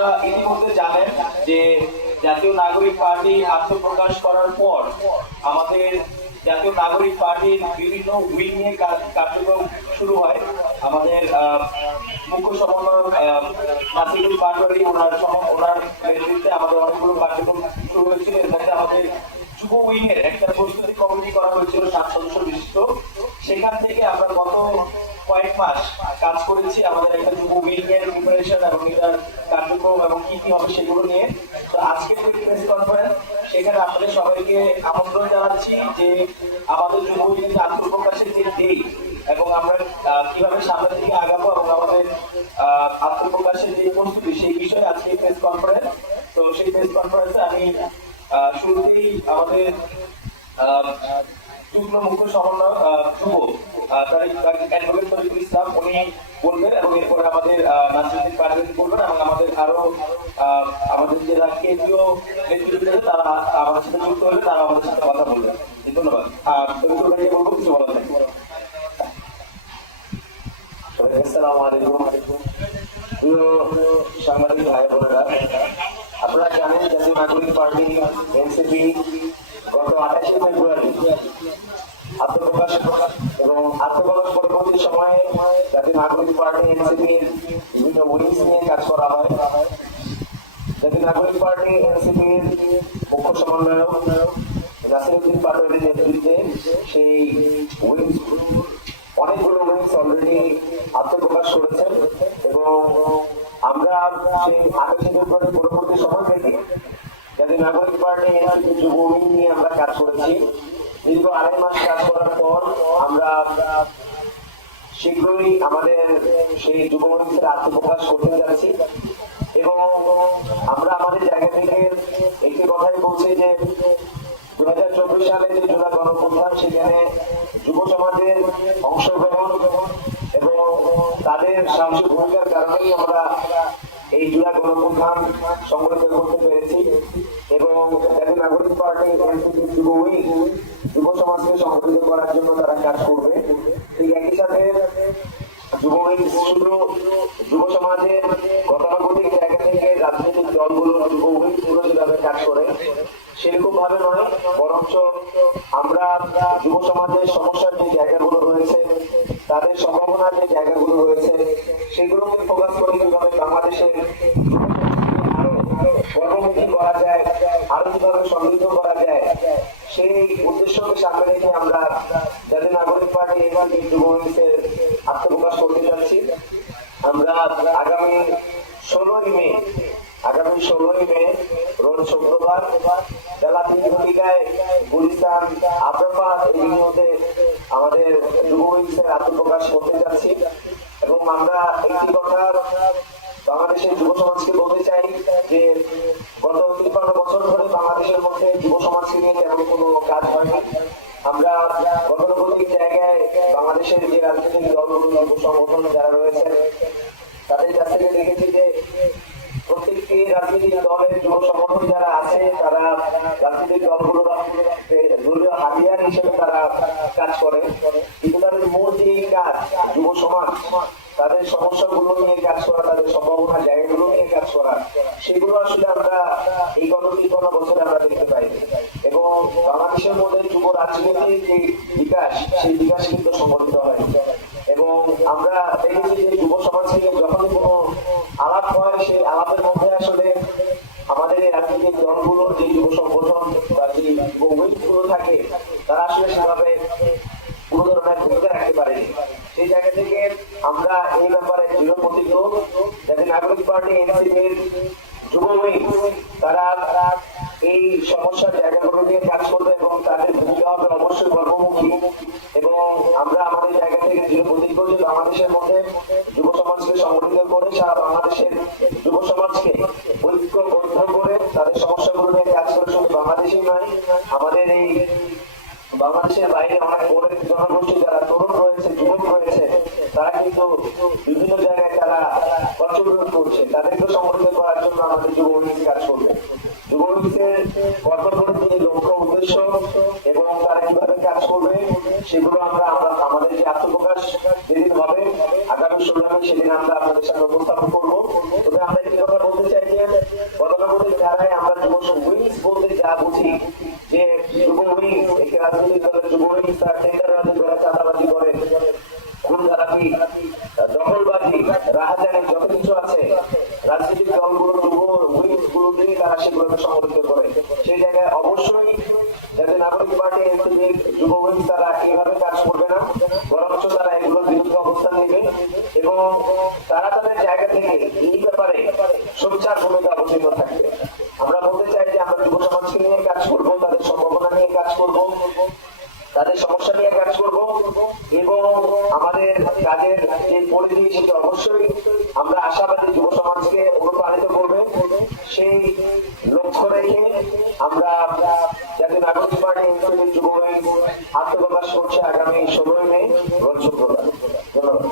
আপনারা ইতিমধ্যে জানেন যে জাতীয় নাগরিক পার্টি আত্মপ্রকাশ করার পর আমাদের জাতীয় নাগরিক পার্টির বিভিন্ন উইং নিয়ে কার্যক্রম শুরু হয়। আমাদের মুখ্য সমন্বয়ক নাসিরুল পাটোয়ারি ওনার নেতৃত্বে আমাদের অনেকগুলো কার্যক্রম শুরু হয়েছিল। এর মধ্যে আমাদের যুব উইং এর একটা প্রস্তুতি কমিটি করা হয়েছিল 7 সদস্য বিশিষ্ট। সেখান থেকে আমরা গত কয়েক মাস কাজ করেছি আমাদের একটা যুব উইং এর প্রিপারেশন এবং এটার কার্যক্রম এবং কি কি হবে সেগুলো নিয়ে। তো আজকে যে প্রেস কনফারেন্স সেখানে আপনাদের সবাইকে আমন্ত্রণ জানাচ্ছি যে আমাদের যুব উইং এর আত্মপ্রকাশের যে ডেট এবং আমরা কিভাবে সামনে থেকে আগাবো এবং আমাদের আত্মপ্রকাশের যে প্রস্তুতি সেই বিষয়ে আজকে প্রেস কনফারেন্স। তো সেই প্রেস কনফারেন্সে আমি শুরুতেই আমাদের যুগ্ম মুখ্য সমন্বয়ক যুব অ্যাডভোকেট তরিকুল ইসলাম উনি বলবেন এবং এরপরে আমাদের নাসিরুদ্দিন পাটোয়ারি বলবেন এবং আমাদের আরো আমাদের যারা কেন্দ্রীয় নেতৃত্ব তারা আমাদের সাথে যুক্ত হলে তারা আমাদের সাথে কথা বলবেন। ধন্যবাদ। তরিকুল ভাইকে বলবো কিছু বলার নেই। আসসালামু আলাইকুম প্রিয় সাংবাদিক ভাই বোনেরা, আপনারা জানেন জাতীয় নাগরিক পার্টি এনসিপি গত 28 ফেব্রুয়ারি আত্মপ্রকাশ এবং আত্মপ্রকাশ পরবর্তী সময়ে জাতীয় নাগরিক পার্টি এনসিপির বিভিন্ন উইংস নিয়ে কাজ করা হয়। জাতীয় নাগরিক পার্টি এনসিপির মুখ্য সমন্বয়ক নাসিরুদ্দিন পাটোয়ারির নেতৃত্বে সেই উইংস অনেকগুলো উইংস অলরেডি আত্মপ্রকাশ করেছেন এবং আমরা সেই 28 ফেব্রুয়ারি পরবর্তী সময় থেকে জাতীয় নাগরিক পার্টি এনসিপি যুব উইং নিয়ে আমরা কাজ করেছি। দীর্ঘ 2.5 মাস কাজ করার পর আমরা শীঘ্রই আমাদের সেই যুব উইংসের আত্মপ্রকাশ করতে যাচ্ছি এবং আমরা আমাদের জায়গা থেকে একটি কথাই বলছি যে 2024 সালে যে জুলাই গণঅভ্যুত্থান সেখানে যুব সমাজের অংশগ্রহণ এবং তাদের সাহসী ভূমিকার কারণেই আমরা এই জুলাই গণঅভ্যুত্থান সংগঠিত করতে পেরেছি এবং জাতীয় নাগরিক পার্টি এনসিপি যুব উইং যুব সমাজকে সংগঠিত করার জন্য তারা কাজ করবে। ঠিক একই সাথে যুব উইং শুধু যুব সমাজের গতানুগতিক জায়গা থেকে রাজনৈতিক দলগুলো যুব উইং পুরো যেভাবে কাজ করে সেরকম ভাবে নয়, বরঞ্চ আমরা যুব সমাজের সমস্যার যে জায়গাগুলো রয়েছে, তাদের সম্ভাবনার যে জায়গাগুলো রয়েছে সেগুলোকে ফোকাস করে কিভাবে বাংলাদেশের কর্মমুখী করা যায়, আরো কিভাবে সমৃদ্ধ করা যায় সেই উদ্দেশ্যকে সামনে রেখে আমরা জাতীয় নাগরিক পার্টি এবার যুব উইংসের আত্মপ্রকাশ করতে যাচ্ছি। আমরা আগামী 16ই মে রোজ শুক্রবার বেলা 3 গুলিস্তান আব্রাফা এভিনিউতে আমাদের যুব উইংসের আত্মপ্রকাশ করতে যাচ্ছি এবং আমরা একটি কথা বাংলাদেশের যুব সমাজকে বলতে চাই যে গত 53 বছর ধরে বাংলাদেশের মধ্যে যুব সমাজকে নিয়ে তেমন কোনো কাজ হয়নি। আমরা গতানুগতিক জায়গায় বাংলাদেশের যে রাজনৈতিক দলগুলো যুব সংগঠন যারা রয়েছে তাদের কাছ থেকে দেখেছি যে প্রত্যেকটি রাজনৈতিক দলের যুব সংগঠন যারা আছে তারা রাজনৈতিক দলগুলো দলীয় হাতিয়ার হিসেবে তারা কাজ করে, কিন্তু তাদের মূল যে কাজ যুব সমাজ তাদের সমস্যাগুলো নিয়ে কাজ করা, তাদের সম্ভাবনা জায়গাগুলো নিয়ে কাজ করা, সেগুলো আসলে আমরা এই গত 53 বছরে আমরা দেখতে পাই এবং বাংলাদেশের মধ্যে যুব রাজনীতির যে বিকাশ সেই বিকাশ কিন্তু সংগঠিত হয় এবং আমরা দেখেছি যে যুব সমাজ থেকে যখনই কোনো আলাপ হয় সেই আলাপের মধ্যে আসলে আমাদের এই রাজনৈতিক দলগুলোর যে যুব সংগঠন বা যে যুব উইংগুলো থাকে তারা আসলে সেভাবে কোনো ধরনের ভূমিকা রাখতে পারেনি। সেই জায়গা থেকে আমরা এই ব্যাপারে দৃঢ় প্রতিজ্ঞ। জাতীয় নাগরিক পার্টি এনসিপির যুব উইং তারা এই সমস্যার জায়গাগুলো নিয়ে কাজ করবে এবং তাদের ভূমিকা হবে অবশ্যই কর্মমুখী এবং আমরা আমাদের জায়গা থেকে দৃঢ় প্রতিজ্ঞ যে বাংলাদেশের মধ্যে যুব সমাজকে সংগঠিত করে সারা বাংলাদেশের যুব সমাজকে ঐক্যবদ্ধ করে তাদের সমস্যাগুলো নিয়ে কাজ করে শুধু বাংলাদেশেই নয়, আমাদের এই বাংলাদেশের বাইরে অনেক বড় জনগোষ্ঠী যারা তরুণ রয়েছে, যুবক রয়েছে, তারা কিন্তু বিভিন্ন জায়গায় তারা অংশগ্রহণ করছে, তাদেরকে সংগঠিত করার জন্য আমাদের যুব উইংস কাজ করবে। যুব উইংসের কর্মসূচির যে লক্ষ্য উদ্দেশ্য এবং তারা কিভাবে কাজ করবে সেগুলো আমরা আমাদের যে আত্মপ্রকাশ যেদিন হবে আগামী 16 মে সেদিন আমরা আপনাদের সামনে উপস্থাপন করবো। তবে আমরা একটি কথা বলতে চাই যে গতানুগতিক ধারায় আমরা যুব উইংস বলতে যা বুঝি যে যুব উইংস একটি রাজনৈতিক দলের যুব উইংস তার টেন্ডারবাজি করে, চাঁদাবাজি করে, খুনধারাপি, দখলবাজি, রাহাজানি যত কিছু আছে রাজনৈতিক দলগুলো যুব উইংস গুলো দিয়ে তারা সেগুলোকে সংগঠিত করে। সেই জায়গায় অবশ্যই যাতে নাগরিক পার্টি এনসিপির যুব উইংস তারা এইভাবে কাজ করবে না, বরঞ্চ তারা এগুলোর বিরুদ্ধে অবস্থান নেবে এবং তারা তাদের জায়গা থেকে এই ব্যাপারে সোচ্চার ভূমিকা অবতীর্ণ থাকবে। আমরা বলতে চাই যে আমরা যুব সমাজকে নিয়ে কাজ করব, তাদের সম্ভাবনা নিয়ে কাজ করব, তাদের সমস্যা নিয়ে কাজ করব এবং আমাদের কাজের যে পরিধি সেটা অবশ্যই আমরা আশাবাদী যুব সমাজকে অনুপ্রাণিত করবে। সেই লক্ষ্য রেখে আমরা জাতীয় নাগরিক পার্টি এনসিপির যুব উইংস আত্মপ্রকাশ করছে আগামী 16 মে রোজ শুক্রবার। ধন্যবাদ।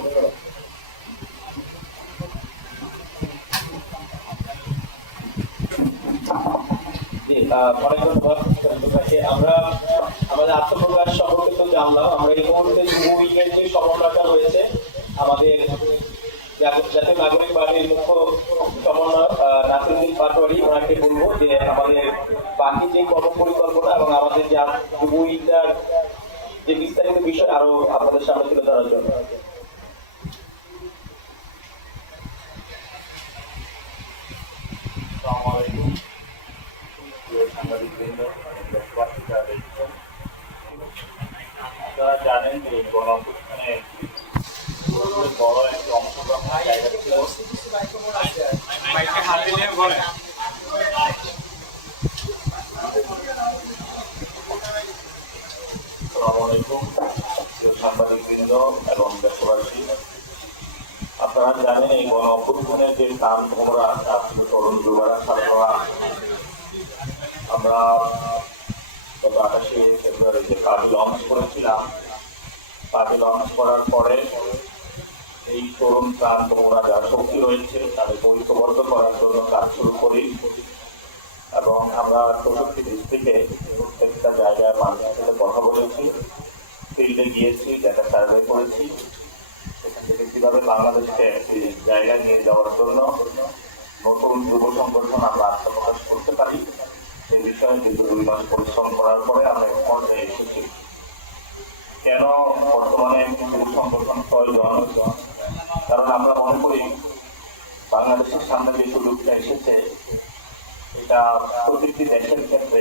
অনেক ধন্যবাদ। আমরা আমাদের আত্মপ্রকাশ সম্পর্কে তো জানলাম। আমরা এই মুহূর্তে যুব উইংয়ের যে সমন্বয়টা রয়েছে আমাদের জাতীয় নাগরিক পার্টির মুখ্য সমন্বয়ক নাসিরুদ্দিন পাটোয়ারি, ওনাকে বলবো যে আমাদের বাকি যে কর্মপরিকল্পনা এবং আমাদের যে যুব উইংটার যে বিস্তারিত বিষয় আরো আপনাদের সামনে তুলে ধরার জন্য। আপনারা জানেন যে গণঅভ্যুত্থানে বড় একটি অংশগ্রহণের জায়গা ছিল। আসসালামু সাংবাদিকবৃন্দ এবং দেশবাসী, আপনারা জানেন এই গণঅভ্যুত্থানের যে কাম ভোমরা ছাত্র তরুণ যুবরা ছাত্ররা আমরা গত 28শে ফেব্রুয়ারি যে পার্টি লঞ্চ করেছিলাম, পার্টি লঞ্চ করার পরে এই তরুণ প্রাণ তোমরা যারা শক্তি রয়েছে তাদের ঐক্যবদ্ধ করার জন্য কাজ শুরু করি এবং আমরা 64 ডিস্ট্রিক্টে প্রত্যেকটা জায়গায় মানুষের সাথে কথা বলেছি, ফিল্ডে গিয়েছি, ডেটা সার্ভে করেছি, এখান থেকে কিভাবে বাংলাদেশকে একটি জায়গায় নিয়ে যাওয়ার জন্য নতুন যুব সংগঠন আমরা আত্মপ্রকাশ করতে পারি এই বিষয়ে দীর্ঘ 2 মাস পরিশ্রম করার পরে আমরা এক পর্যায়ে এসেছি। কেন বর্তমানে যুব সংগঠন প্রয়োজন? কারণ আমরা মনে করি বাংলাদেশের সামনে যে সুযোগটা এসেছে এটা প্রত্যেকটি দেশের ক্ষেত্রে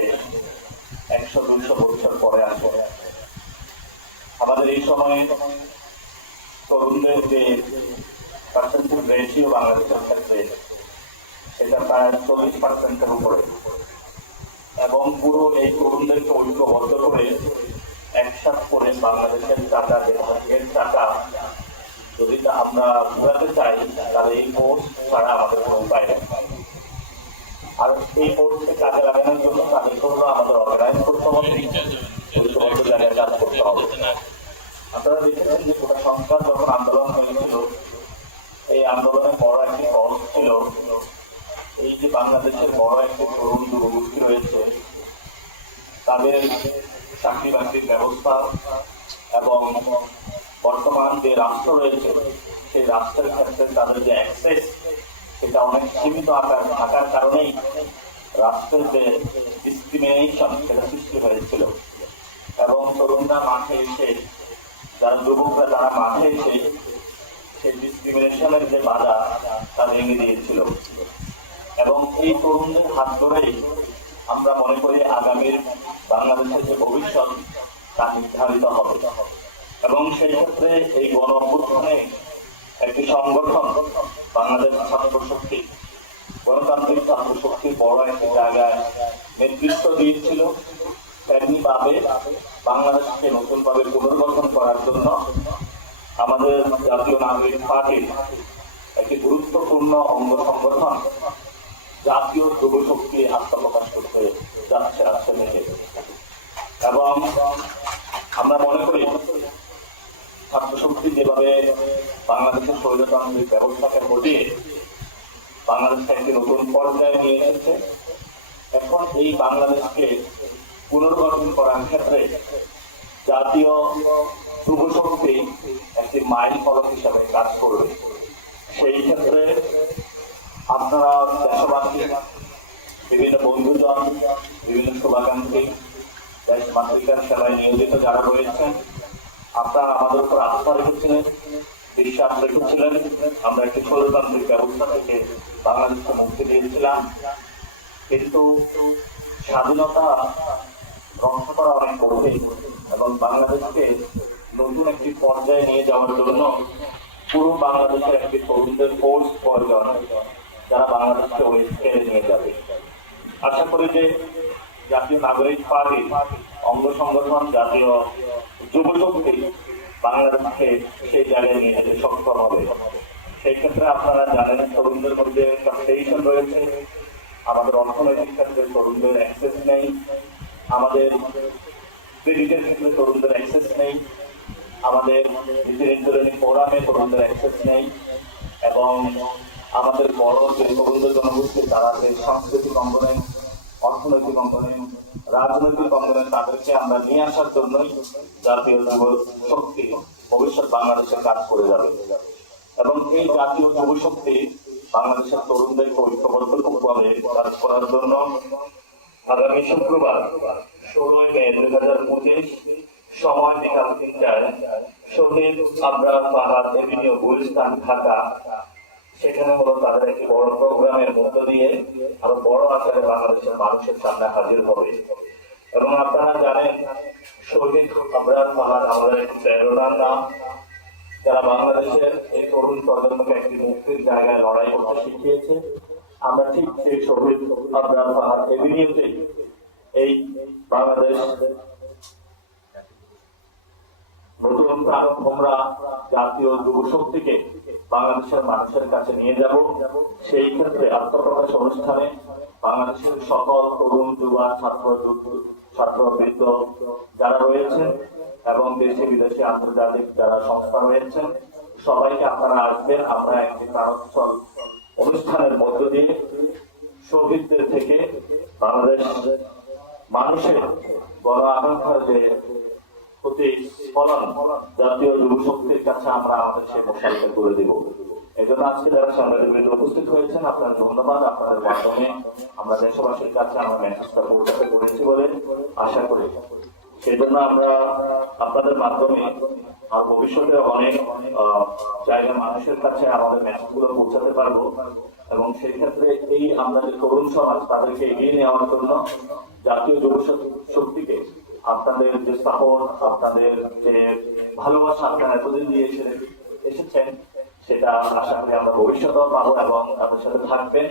100-200 বছর পরে আসে। আমাদের এই সময়ে তরুণদের যে পার্সেন্টেজ রেশিও বাংলাদেশের ক্ষেত্রে সেটা প্রায় 40%-এর উপরে এবং পুরো এই তরুণদেরকে ঐক্যবদ্ধ করে একসাথ করে বাংলাদেশের টাকা, এর টাকা যদি আমরা ঘুরাতে চাই তাহলে এই পোস্ট ছাড়া আমাদের কোনো উপায় নেই। আর এই পোস্টকে কাজে লাগানোর জন্য তাদের জন্য আমাদের অর্গানাইজ করতে হবে, ঐক্যবদ্ধ জায়গায় কাজ করতে হবে। আপনারা দেখেছেন যে গোটা সংস্কার যখন আন্দোলন হয়েছিল, এই আন্দোলনের বড় একটি পথ ছিল এই যে বাংলাদেশের বড় একটি তরুণ যুবগোষ্ঠী রয়েছে তাদের চাকরি বাকরির ব্যবস্থা এবং বর্তমান যে রাষ্ট্র রয়েছে সেই রাষ্ট্রের ক্ষেত্রে তাদের যে অ্যাক্সেস সেটা অনেক সীমিত থাকার কারণেই রাষ্ট্রের যে ডিসক্রিমিনেশন সেটা সৃষ্টি হয়েছিল এবং তরুণরা মাঠে এসে যারা যুবকরা যারা মাঠে এসে সেই ডিসক্রিমিনেশনের যে বাধা তা ভেঙে দিয়েছিল এবং এই তরুণদের হাত ধরেই আমরা মনে করি আগামীর বাংলাদেশের যে ভবিষ্যৎ তা নির্ধারিত হবে এবং সেই ক্ষেত্রে এই গণ অভ্যুত্থানে একটি সংগঠন বাংলাদেশ ছাত্র শক্তি গণতান্ত্রিক ছাত্র শক্তির বড় একটি জায়গায় নেতৃত্ব দিয়েছিল। তেমনিভাবে বাংলাদেশকে নতুনভাবে পুনর্গঠন করার জন্য আমাদের জাতীয় নাগরিক পার্টির একটি গুরুত্বপূর্ণ অঙ্গ সংগঠন জাতীয় যুব শক্তি আত্মপ্রকাশ করতে যাচ্ছে রাষ্ট্র থেকে এবং আমরা মনে করি ছাত্র শক্তি যেভাবে বাংলাদেশের স্বৈরতান্ত্রিক ব্যবস্থাকে ঘটিয়ে বাংলাদেশকে একটি নতুন পর্যায়ে নিয়ে এসেছে, এখন এই বাংলাদেশকে পুনর্গঠন করার ক্ষেত্রে জাতীয় যুব শক্তি একটি মাইল ফলক হিসাবে কাজ করবে। সেই ক্ষেত্রে আপনারা দেশবাসী, বিভিন্ন বন্ধুজন, বিভিন্ন শুভাকাঙ্ক্ষী, দেশ মাতৃকার সেবায় নিয়োজিত যারা রয়েছেন, আপনারা আমাদের উপর আস্থা রেখেছিলেন, বিশ্বাস রেখেছিলেন। আমরা একটি ষড়যন্ত্রের ব্যবস্থা থেকে বাংলাদেশকে মুক্তি দিয়েছিলাম, কিন্তু স্বাধীনতা রক্ষা করা অনেক কঠিন এবং বাংলাদেশকে নতুন একটি পর্যায়ে নিয়ে যাওয়ার জন্য পুরো বাংলাদেশের একটি তরুণদের ফোর্স প্রয়োজন, যারা বাংলাদেশকে ওই স্কেলে নিয়ে যাবে। আশা করি যে জাতীয় নাগরিক পার্টি অঙ্গ সংগঠন, জাতীয় যুব শক্তি বাংলাদেশকে সেই জায়গায় নিয়ে যেতে সক্ষম হবে। সেই ক্ষেত্রে আপনারা জানেন তরুণদের মধ্যে কম্পিটিশন রয়েছে, আমাদের অর্থনৈতিক ক্ষেত্রে তরুণদের অ্যাক্সেস নেই, আমাদের ক্রেডিটের ক্ষেত্রে তরুণদের অ্যাক্সেস নেই, আমাদের ইন্টারনেট ফোরামে তরুণদের অ্যাক্সেস নেই, এবং আমাদের বড় যে তরুণদের জনগোষ্ঠী তারা যে সাংস্কৃতিক অঙ্গনে, অর্থনৈতিক অঙ্গনে, রাজনৈতিক অঙ্গনে তাদেরকে আমরা নিয়ে আসার জন্যই জাতীয় যুব শক্তি ভবিষ্যৎ বাংলাদেশে কাজ করে যাবে। এবং এই জাতীয় যুব শক্তি বাংলাদেশের তরুণদেরকে ঐক্যবদ্ধভাবে কাজ করার জন্য আগামী শুক্রবার 16 মে 2025 সময় বিকাল 3টায় শহীদ আবরার ফাহাদ এভিনিউ, গুলিস্তান, ঢাকা, সেখানে হলো তাদের একটি বড় প্রোগ্রামের মধ্য দিয়ে আরো বড় আকারে বাংলাদেশের মানুষের সামনে হাজির হবে। এবং আপনারা জানেন শহীদ আবরার ফাহাদ আমাদের একটি প্রেরণার নাম, যারা বাংলাদেশের এই তরুণ প্রজন্মকে একটি মুক্তির জায়গায় লড়াই করতে শিখিয়েছে। আমরা ঠিক সেই শহীদ আবরার ফাহাদ এভিনিউতে এই বাংলাদেশ নতুন প্রাণভোমরা জাতীয় যুব শক্তিকে বাংলাদেশের মানুষের কাছে নিয়ে যাব। সেই ক্ষেত্রে আত্মপ্রকাশ অনুষ্ঠানে বাংলাদেশের সকল তরুণ, যুবা, ছাত্রবৃন্দ যারা রয়েছেন এবং দেশে বিদেশে আন্তর্জাতিক যারা সংস্থা রয়েছেন, সবাইকে আপনারা আসবেন। আমরা একটি প্রাণোৎসব অনুষ্ঠানের মধ্য দিয়ে শহীদদের থেকে বাংলাদেশ মানুষের বড় আকাঙ্ক্ষার যে প্রতিফলন জাতীয় যুব শক্তির কাছে আমরা আমাদের সেই মশালটা করে দেব। এই জন্য আজকে যারা সাংবাদিক উপস্থিত হয়েছেন, আপনার ধন্যবাদ। আপনাদের মাধ্যমে আমরা দেশবাসীর কাছে আমরা মেসেজটা পৌঁছাতে পেরেছি বলে আশা করি। সেই জন্য আমরা আপনাদের মাধ্যমে আর ভবিষ্যতে অনেক জায়গার মানুষের কাছে আমাদের মেসেজগুলো পৌঁছাতে পারবো। এবং সেই ক্ষেত্রে এই আমরা যে তরুণ সমাজ তাদেরকে এগিয়ে নেওয়ার জন্য জাতীয় যুব শক্তিকে আপনাদের যে সাপোর্ট, আপনাদের যে ভালোবাসা আপনারা এতদিন দিয়ে এসেছেন, সেটা আশা করি আমরা ভবিষ্যতেও পাবো এবং আপনার সাথে থাকবেন।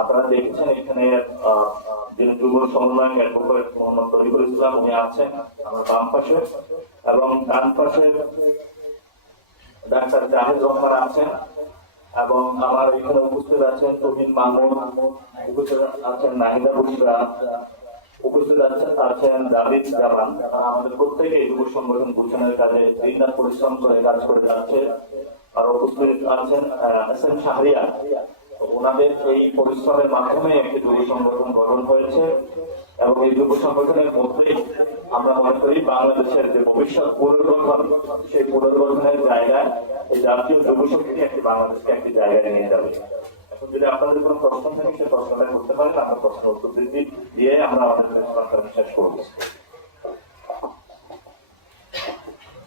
আপনারা দেখেছেন এখানে যিনি যুব সমন্বয়ক অ্যাডভোকেট মোহাম্মদ তরিকুল ইসলাম, উনি আছেন আমার বাম পাশে, এবং ডান পাশে ডাক্তার জাহিদ রহমান আছেন, এবং আমার এখানে উপস্থিত আছেন তুহিন মামুন, উপস্থিত আছেন নাহিদা বুশরা, উপস্থিত আছেন জাবিদ জামান। আমাদের প্রত্যেকে যুব সংগঠন গুলশানের কাজে দিনরাত পরিশ্রম করে কাজ করে যাচ্ছে। আর উপস্থিত আছেন এসএম শাহরিয়া। ওনাদের এই পরিশ্রমের মাধ্যমে একটি যুব সংগঠন গঠন হয়েছে এবং এই যুব সংগঠনের মধ্যে আমরা মনে করি বাংলাদেশের যে ভবিষ্যৎ পুনর্গঠন, সেই পুনর্গঠনের জায়গায় এই জাতীয় যুব শক্তি একটি বাংলাদেশকে একটি জায়গায় নিয়ে যাবে। এখন যদি আপনাদের কোনো প্রশ্ন থাকে সে প্রশ্নটা করতে পারেন, আমরা প্রশ্ন উত্তর দিয়ে আমরা আমাদের শেষ করবো।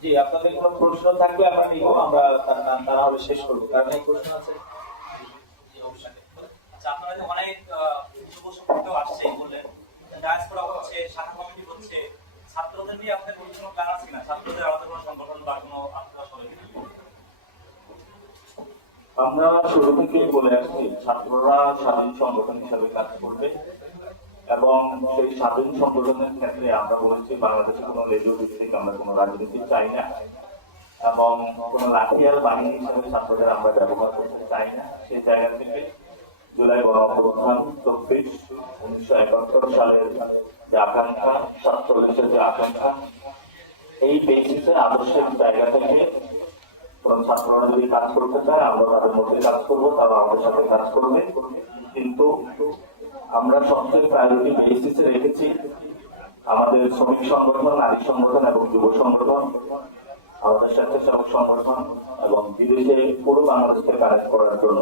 জি, আপনাদের কোনো প্রশ্ন থাকলে আমরা নিব, আমরা তারা হবে শেষ করবো। কারণ এই প্রশ্ন আছে। আচ্ছা, আপনারা যে অনেক যুব শক্তিও আসছে বললেন, ডায়াসপোরা হচ্ছে, শাখা কমিটি হচ্ছে, ছাত্রদের নিয়ে আপনাদের কোনো প্ল্যান আছে কিনা? ছাত্রদের আলাদা কোনো সংগঠন বা কোনো আত্মীয় হবে কিনা? আমরা শুরু থেকেই বলে আসছি ছাত্ররা স্বাধীন সংগঠন হিসাবে কাজ করবে এবং সেই স্বাধীন সংগঠনের ক্ষেত্রে আমরা বলেছি বাংলাদেশে কোনো রেডিও ভিত্তিক আমরা কোনো রাজনীতি চাই না এবং কোনো লাঠিয়াল বাহিনী হিসাবে ছাত্রদের আমরা ব্যবহার করতে চাই না। সেই জায়গা থেকে জুলাই গণঅভ্যুত্থান 1971 সালের যে আকাঙ্ক্ষা, 47-এর যে আকাঙ্ক্ষা, এই বেসিসে আদর্শের জায়গা থেকে কোন ছাত্ররা যদি কাজ করতে চায় আমরা তাদের মধ্যে কাজ করবো, তারা আমাদের সাথে কাজ করবে। কিন্তু আমরা সবচেয়ে প্রায়োরিটি বেসিসে রেখেছি আমাদের শ্রমিক সংগঠন, নারী সংগঠন এবং যুব সংগঠন, আমাদের স্বেচ্ছাসেবক সংগঠন এবং বিদেশে পুরো বাংলাদেশকে কানেক্ট করার জন্য।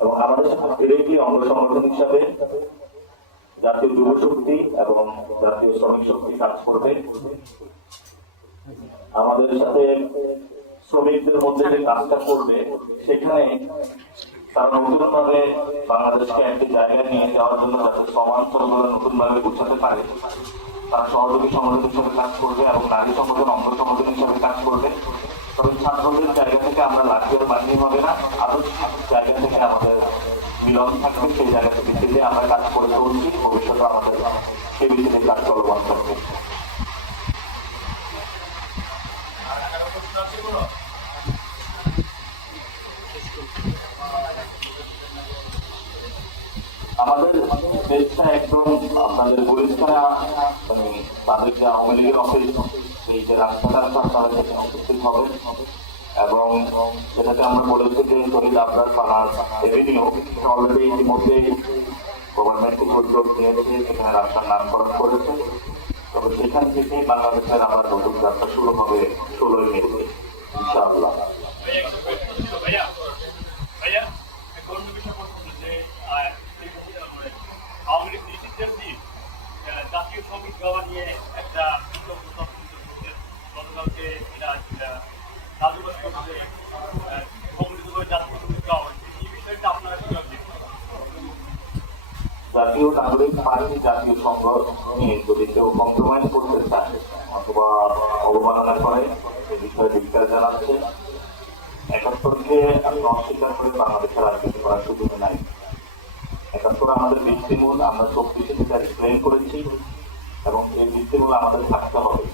এবং আমাদের সাথে একটি অঙ্গ সংগঠন হিসাবে জাতীয় যুব শক্তি এবং জাতীয় শ্রমিক শক্তি কাজ করবে। আমাদের সাথে শ্রমিকদের মধ্যে যে কাজটা করবে সেখানে তারা নতুন ভাবে বাংলাদেশকে একটি জায়গায় নিয়ে যাওয়ার জন্য যাতে সমাজতন্ত্র নতুন ভাবে গুছাতে পারে তারা সহযোগী সংগঠন হিসেবে কাজ করবে এবং নারী সংগঠন অঙ্গ সংগঠন হিসেবে কাজ করবে। তবে ছাত্রদের জায়গা থেকে আমরা লাঠিয়ার বানিয়ে হবে না, আরো জায়গা থেকে আমাদের মিলন থাকবে, সেই জায়গাতে ভিত্তিতে আমরা কাজ করে চলছি। ভবিষ্যতে আমাদের সেই ভিত্তিতে কাজ চলমান থাকবে। আমাদের দেশটা একদম আপনাদের পরিষ্কার মানে তাদের যে আওয়ামী লীগের অফিস সেই যে রাস্তাটা আপনারা সেখানে উপস্থিত হবেন এবং সেটাকে আমরা বলেছি যে শহীদ আবরার পাড়ার এভিনিউ অলরেডি ইতিমধ্যে গভর্নমেন্ট উদ্যোগ নিয়েছে, সেখানে রাস্তার নামকরণ করেছে। তবে সেখান থেকে বাংলাদেশের আবার নতুন যাত্রা শুরু হবে 16ই মে ইনশাআল্লাহ। জাতীয় সঙ্গীত গাওয়া নিয়ে একটা গতকালকে রাজবাসী সম্মিলিত করে জাতীয় সঙ্গীত গাওয়া হয়েছে, এই বিষয়টা আপনারা কিভাবে দেখছেন? জাতীয় নাগরিক পার্টি জাতীয় সংঘ নিয়ে যদি কেউ কম্প্রোমাইজ করতে চায় অথবা অবমাননা করে সে বিষয়ে ধিক্কার জানাচ্ছে। 71কে আপনি অস্বীকার করে বাংলাদেশের রাজনীতি করার সুযোগ নাই। 71 আমাদের ভিত্তিমূল, আমরা 24 এক্সপ্লেন করেছি এবং এই ভিত্তিমূল আমাদের থাকতে হবে।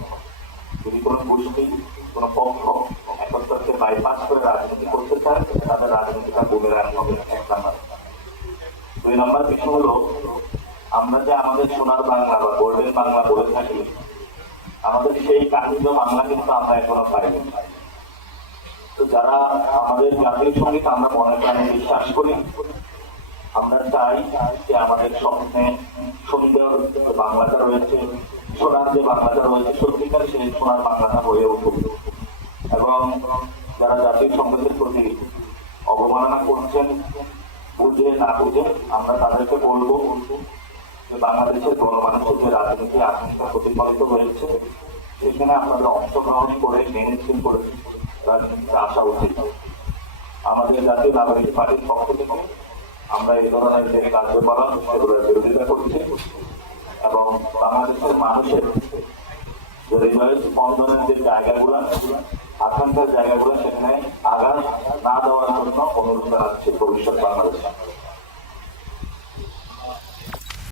যদি কোনো গোষ্ঠী কোনো পক্ষ 71কে বাইপাস করে রাজনীতি করতে চায় তাদের রাজনীতিটা বুমেরাং হবে 1 নাম্বার। 2 নাম্বার বিষয় হলো আমরা যে আমাদের সোনার বাংলা বা গোল্ডেন বাংলা বলে থাকি, আমাদের সেই কাঙ্ক্ষিত বাংলা কিন্তু আমরা এখনো পাইনি। তো যারা আমাদের জাতীয় সঙ্গীত আমরা মনে প্রাণে বিশ্বাস করি, আমরা চাই যে আমাদের স্বপ্নে সুন্দর বাংলাটা রয়েছে, সোনার যে বাংলাটা রয়েছে সত্যিকার সেই সোনার বাংলাটা হয়ে উঠুক। এবং যারা জাতীয় সঙ্গীতের প্রতি অবমাননা করছেন বুঝে না বুঝে আমরা তাদেরকে বলবো যে বাংলাদেশের গণমানুষের যে রাজনীতি আকাঙ্ক্ষা প্রতিফলিত হয়েছে সেখানে আপনাদের অংশগ্রহণ করে মেনস্ট্রিম করে রাজনীতিতে আসা উচিত। আমাদের জাতীয় নাগরিক পার্টির পক্ষ থেকে আমরা এই ধরনের যে কার্যকলাপ সেগুলোর বিরোধিতা করছি এবং বাংলাদেশের মানুষের যে হৃদয়ের স্পন্দনের যে জায়গাগুলো আকাঙ্ক্ষার জায়গাগুলো সেখানে আঘাত না দেওয়ার জন্য অনুরোধ জানাচ্ছি ভবিষ্যৎ বাংলাদেশ।